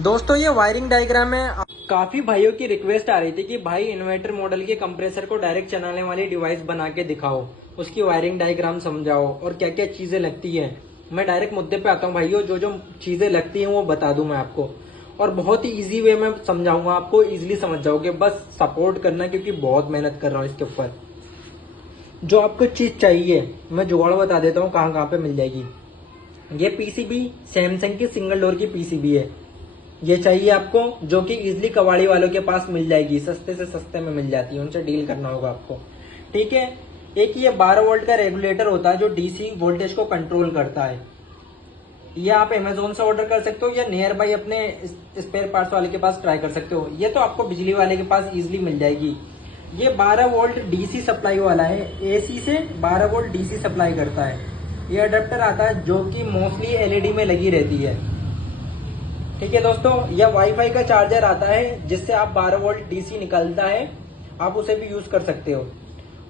दोस्तों ये wiring diagram है। काफी भाइयों की रिक्वेस्ट आ रही थी कि भाई इन्वर्टर मॉडल के कंप्रेसर को डायरेक्ट चलाने वाली डिवाइस बना के दिखाओ, उसकी वायरिंग डायग्राम समझाओ और क्या क्या चीजें लगती है। मैं डायरेक्ट मुद्दे पे आता हूँ भाइयों, जो जो चीजें लगती हैं वो बता दूं मैं आपको, और बहुत ही इजी वे में समझाऊंगा, आपको इजिली समझ जाओगे। बस सपोर्ट करना, क्योंकि बहुत मेहनत कर रहा हूँ इसके ऊपर। जो आपको चीज चाहिए मैं जुगाड़ बता देता हूँ कहाँ कहाँ पे मिल जाएगी। ये पीसीबी सैमसंग की सिंगल डोर की पीसीबी है, ये चाहिए आपको, जो कि इजिली कबाड़ी वालों के पास मिल जाएगी, सस्ते से सस्ते में मिल जाती है, उनसे डील करना होगा आपको। ठीक है। एक ये 12 वोल्ट का रेगुलेटर होता है जो डीसी वोल्टेज को कंट्रोल करता है। ये आप अमेजोन से ऑर्डर कर सकते हो या नियर बाई अपने स्पेयर पार्ट्स वाले के पास ट्राई कर सकते हो। ये तो आपको बिजली वाले के पास इजिली मिल जाएगी। ये 12 वोल्ट डीसी सप्लाई वाला है, एसी से 12 वोल्ट डीसी सप्लाई करता है। ये अडेप्टर आता है जो कि मोस्टली एलईडी में लगी रहती है। ठीक है दोस्तों, यह वाईफाई का चार्जर आता है जिससे आप 12 वोल्ट डीसी निकलता है, आप उसे भी यूज कर सकते हो।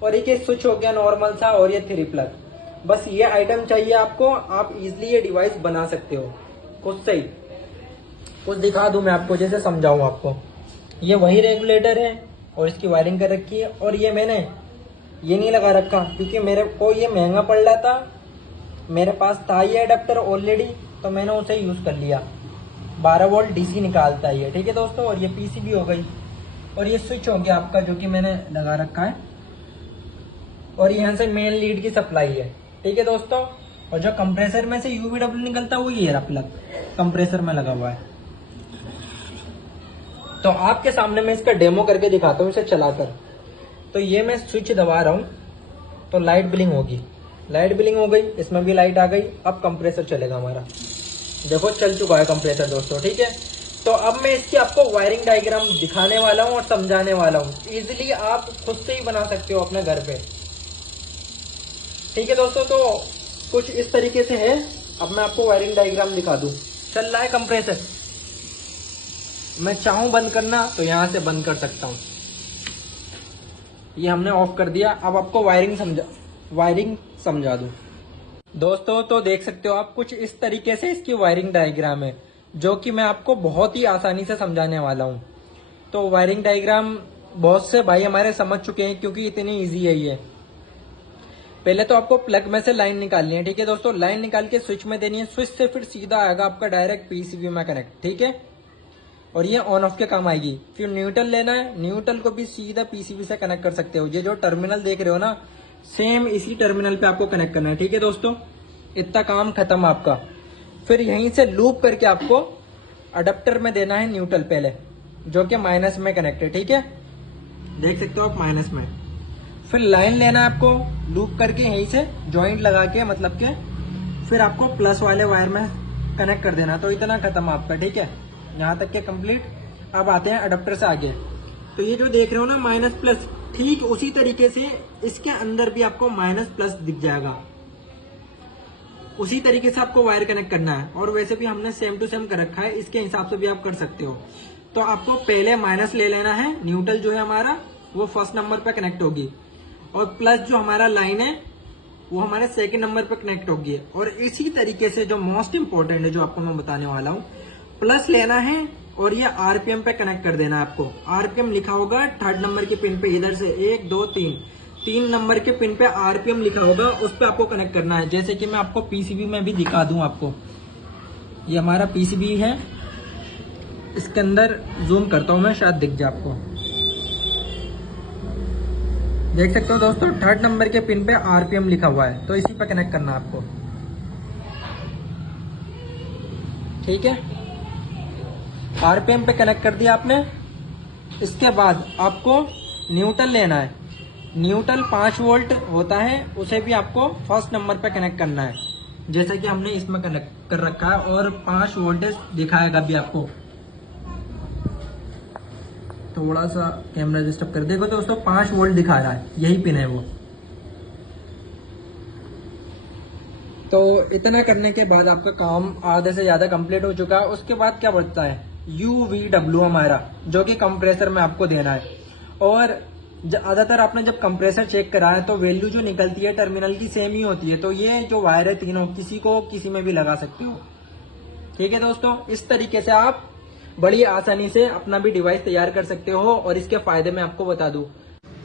और एक स्विच हो गया नॉर्मल सा, और ये 3 प्लग। बस ये आइटम चाहिए आपको, आप इजिली ये डिवाइस बना सकते हो खुद से ही। कुछ दिखा दूं मैं आपको, जैसे समझाऊं आपको। ये वही रेगुलेटर है और इसकी वायरिंग कर रखी है, और ये मैंने ये नहीं लगा रखा क्योंकि मेरे को ये महंगा पड़ रहा था। मेरे पास था ये अडेप्टर ऑलरेडी, तो मैंने उसे यूज कर लिया। 12 वोल्ट डीसी निकालता है ये। ठीक है दोस्तों, और ये पीसीबी हो गई, और ये स्विच हो गया आपका जो कि मैंने लगा रखा है, और यहाँ से मेन लीड की सप्लाई है। ठीक है दोस्तों, और जो कंप्रेसर में से यूवीडब्ल्यू निकलता है वो ये रहा प्लग कंप्रेसर में लगा हुआ है। तो आपके सामने मैं इसका डेमो करके दिखाता हूँ इसे चलाकर। तो ये मैं स्विच दबा रहा हूँ तो लाइट ब्लिंक होगी, लाइट ब्लिंक हो गई, इसमें भी लाइट आ गई। अब कंप्रेसर चलेगा हमारा, देखो चल चुका है कंप्रेसर दोस्तों। ठीक है, तो अब मैं इसकी आपको वायरिंग डायग्राम दिखाने वाला हूँ और समझाने वाला हूँ। इजीली आप खुद से ही बना सकते हो अपने घर पे। ठीक है दोस्तों, तो कुछ इस तरीके से है। अब मैं आपको वायरिंग डायग्राम दिखा दूं। चल रहा है कंप्रेसर, मैं चाहूं बंद करना तो यहां से बंद कर सकता हूं। ये हमने ऑफ कर दिया। अब आपको वायरिंग समझा दूं दोस्तों। तो देख सकते हो आप, कुछ इस तरीके से इसकी वायरिंग डायग्राम है, जो कि मैं आपको बहुत ही आसानी से समझाने वाला हूं। तो वायरिंग डायग्राम बहुत से भाई हमारे समझ चुके हैं, क्योंकि इतनी ईजी है ये। पहले तो आपको प्लग में से लाइन निकालनी है। ठीक है दोस्तों, लाइन निकाल के स्विच में देनी है, स्विच से फिर सीधा आएगा आपका डायरेक्ट पीसीबी में कनेक्ट। ठीक है, और ये ऑन ऑफ के काम आएगी। फिर न्यूट्रल लेना है, न्यूट्रल को भी सीधा पीसीबी से कनेक्ट कर सकते हो। ये जो टर्मिनल देख रहे हो ना, सेम इसी टर्मिनल पे आपको कनेक्ट करना है। ठीक है दोस्तों, इतना काम खत्म आपका। फिर यहीं से लूप करके आपको अडेप्टर में देना है न्यूट्रल पहले, जो कि माइनस में कनेक्ट है। ठीक है, देख सकते हो आप माइनस में। फिर लाइन लेना है आपको, लूप करके यहीं से जॉइंट लगा के, मतलब के फिर आपको प्लस वाले वायर में कनेक्ट कर देना। तो इतना खत्म आपका। ठीक है, यहाँ तक के कंप्लीट। अब आते हैं अडेप्टर से आगे। तो ये जो देख रहे हो ना माइनस प्लस, ठीक उसी तरीके से इसके अंदर भी आपको माइनस प्लस दिख जाएगा। उसी तरीके से आपको वायर कनेक्ट करना है, और वैसे भी हमने सेम टू सेम कर रखा है, इसके हिसाब से भी आप कर सकते हो। तो आपको पहले माइनस ले लेना है, न्यूट्रल जो है हमारा वो फर्स्ट नंबर पे कनेक्ट होगी, और प्लस जो हमारा लाइन है वो हमारे सेकंड नंबर पे कनेक्ट होगी। और इसी तरीके से जो मोस्ट इंपॉर्टेंट है, जो आपको मैं बताने वाला हूँ, प्लस लेना है और ये आरपीएम पे कनेक्ट कर देना है आपको। आरपीएम लिखा होगा थर्ड नंबर के पिन पे, इधर से 1 2 3 नंबर के पिन पे आरपीएम लिखा होगा, उस पे आपको कनेक्ट करना है। जैसे कि मैं आपको पीसीबी में भी दिखा दूं आपको। ये हमारा पीसीबी है, इसके अंदर जूम करता हूं मैं, शायद दिख जाए आपको। देख सकते हो दोस्तों, थर्ड नंबर के पिन पे आरपीएम लिखा हुआ है, तो इसी पे कनेक्ट करना है आपको। ठीक है, आरपीएम पे कनेक्ट कर दिया आपने। इसके बाद आपको न्यूट्रल लेना है। न्यूट्रल 5 वोल्ट होता है, उसे भी आपको फर्स्ट नंबर पे कनेक्ट करना है, जैसा कि हमने इसमें कनेक्ट कर रखा है, और 5 वोल्टेज दिखाएगा भी आपको। थोड़ा सा कैमरा डिस्टर्ब कर, देखो दोस्तों 5 वोल्ट दिखा रहा है, यही पिन है वो। तो इतना करने के बाद आपका काम आधे से ज्यादा कंप्लीट हो चुका है। उसके बाद क्या बचता है, UVW हमारा, जो कि कंप्रेसर में आपको देना है। और ज्यादातर आपने जब कंप्रेसर चेक करा है तो वैल्यू जो निकलती है टर्मिनल की सेम ही होती है। तो ये जो वायर है तीनों, किसी को किसी में भी लगा सकते हो। ठीक है दोस्तों, इस तरीके से आप बड़ी आसानी से अपना भी डिवाइस तैयार कर सकते हो। और इसके फायदे मैं आपको बता दूं,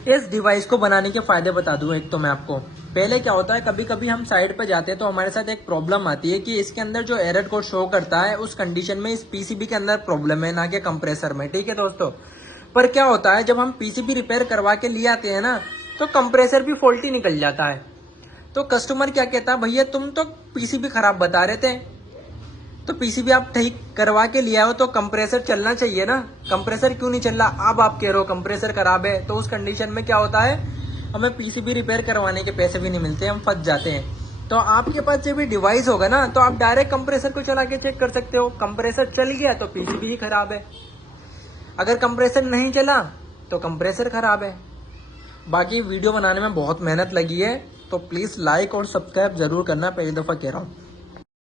इस डिवाइस को बनाने के फायदे बता दूं। एक तो मैं आपको, पहले क्या होता है, कभी कभी हम साइड पे जाते हैं तो हमारे साथ एक प्रॉब्लम आती है कि इसके अंदर जो एरर कोड शो करता है उस कंडीशन में इस पीसीबी के अंदर प्रॉब्लम है, ना कि कंप्रेसर में। ठीक है दोस्तों, पर क्या होता है जब हम पीसीबी रिपेयर करवा के ले आते हैं ना, तो कंप्रेसर भी फॉल्टी निकल जाता है। तो कस्टमर क्या कहता है, भैया तुम तो पीसीबी खराब बता रहे थे, तो पीसीबी आप ठीक करवा के लिया हो तो कंप्रेसर चलना चाहिए ना, कंप्रेसर क्यों नहीं चल रहा। अब आप कह रहे हो कंप्रेसर खराब है, तो उस कंडीशन में क्या होता है, हमें पीसीबी रिपेयर करवाने के पैसे भी नहीं मिलते, हम फंस जाते हैं। तो आपके पास जब भी डिवाइस होगा ना, तो आप डायरेक्ट कंप्रेसर को चला के चेक कर सकते हो। कंप्रेसर चल गया तो पीसीबी ही खराब है, अगर कंप्रेसर नहीं चला तो कंप्रेसर खराब है। बाकी वीडियो बनाने में बहुत मेहनत लगी है, तो प्लीज लाइक और सब्सक्राइब जरूर करना, पहली दफा कह रहा हूँ।